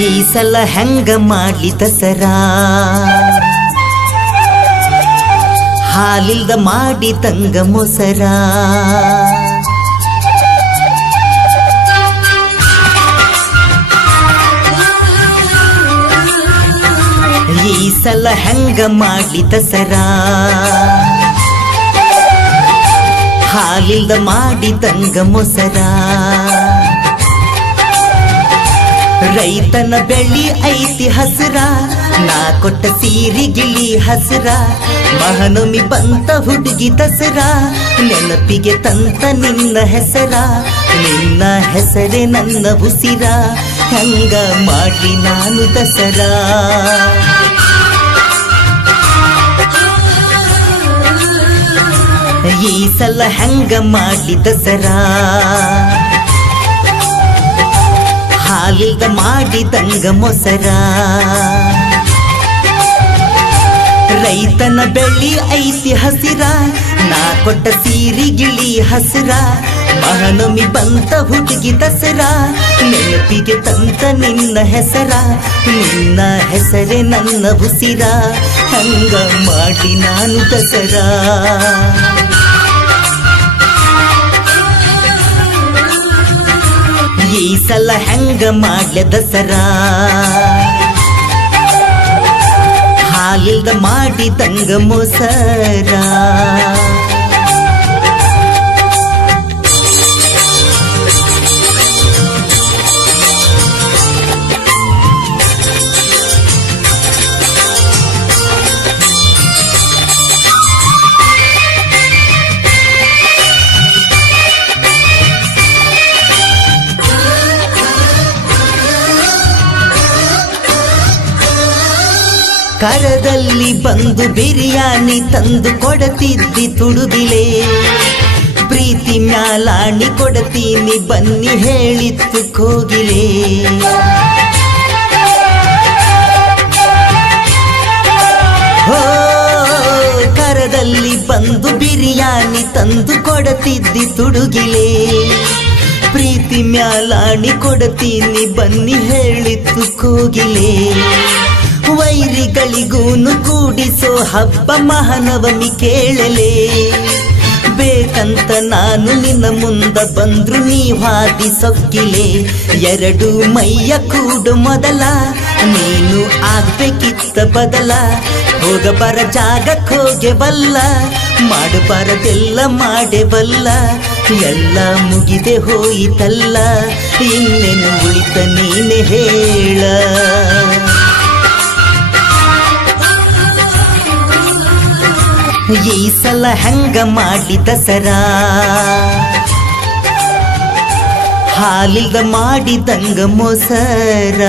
ಈ ಸಲ ಹೆಂಗ ಮಾಡ್ಲಿ ದಸರಾ ಹಾಲಿಲ್ದ ಮಾಡಿ ತಂಗ ಮೊಸರ ಈ ಸಲ ಹೆಂಗ ಮಾಡ್ಲಿ ದಸರಾ ಹಾಲಿಲ್ದ ಮಾಡಿ ತಂಗ ಮೊಸರ ರೈತನ ಬೆಳಿ ಐತಿ ಹಸರ ನಾ ಕೊಟ್ಟ ಸೀರಿ ಗಿಳಿ ಹಸರ ಮಹನೊಮ್ಮಿ ಬಂತ ಹುಡುಗಿ ದಸರಾ ನೆನಪಿಗೆ ತಂತ ನಿನ್ನ ಹೆಸರ ನಿನ್ನ ಹೆಸರೇ ನನ್ನ ಉಸಿರ ಹೆಂಗ ಮಾಡ್ಲಿ ನಾನು ದಸರಾ ಈ ಸಲ ಹೆಂಗ ಮಾಡ್ಲಿ ದಸರಾ ಹಾಲಿಲ್ದ ಮಾಡಿ ತಂಗ ಮೊಸರ ರೈತನ ಬೆಳಿ ಐತಿ ಹಸಿರ ನಾ ಕೊಟ್ಟ ಸೀರಿ ಗಿಳಿ ಹಸಿರ ಮಹನೊಮ್ಮಿ ಬಂತ ಹುಡುಗಿ ದಸರಾ ನೆನಪಿಗೆ ತಂತ ನಿನ್ನ ಹೆಸರ ನಿನ್ನ ಹೆಸರೇ ನನ್ನ ಉಸಿರ ಹಂಗ ಮಾಡಿ ನಾನು ದಸರಾ ಈ ಸಲ ಹೆಂಗ ಮಾಡ್ಲೆ ದಸರಾ ಹಾಲಿಲ್ದ ಮಾಡಿ ತಂಗ ಮೊಸರ ಕರದಲ್ಲಿ ಬಂದು ಬಿರಿಯಾನಿ ತಂದು ಕೊಡತಿದ್ದಿ ತುಡುಬಿಲೆ ಪ್ರೀತಿ ಮ್ಯಾಲಾಣಿ ಕೊಡತೀನಿ ಬನ್ನಿ ಹೇಳಿತ್ತು ಕೋಗಿಲೆ ಹೋ ಕರದಲ್ಲಿ ಬಂದು ಬಿರಿಯಾನಿ ತಂದು ಕೊಡತಿದ್ದಿ ತುಡುಗಿಲೆ ಪ್ರೀತಿ ಮ್ಯಾಲಾಣಿ ಕೊಡತೀನಿ ಬನ್ನಿ ಹೇಳಿತ್ತು ಕೋಗಿಲೆ ವೈರಿಗಳಿಗೂನು ಕೂಡಿಸೋ ಹಬ್ಬ ಮಹಾನವಮಿ ಕೇಳಲೆ ಬೇಕಂತ ನಾನು ನಿನ್ನ ಮುಂದ ಬಂದ್ರು ನೀವಾದಿ ಸೊಕ್ಕಿಲೆ ಎರಡು ಮೈಯ ಕೂಡು ಮೊದಲ ನೀನು ಆಗ್ಬೇಕಿತ್ತ ಬದಲ ಹೋಗಬರ ಜಾಗಕ್ಕೆ ಹೋಗೆ ಬಲ್ಲ ಮಾಡಬಾರದೆಲ್ಲ ಮಾಡೇ ಬಲ್ಲ ಎಲ್ಲ ಮುಗಿದೆ ಹೋಯಿತಲ್ಲ ಇನ್ನೇನು ಉಳಿತ ನೀನೆ ಹೇಳ ಈ ಸಲ ಹೆಂಗ ಮಾಡ್ಲಿ ದಸರಾ ಹಾಲಿಲ್ದ ಮಾಡಿ ತಂಗ ಮೊಸರ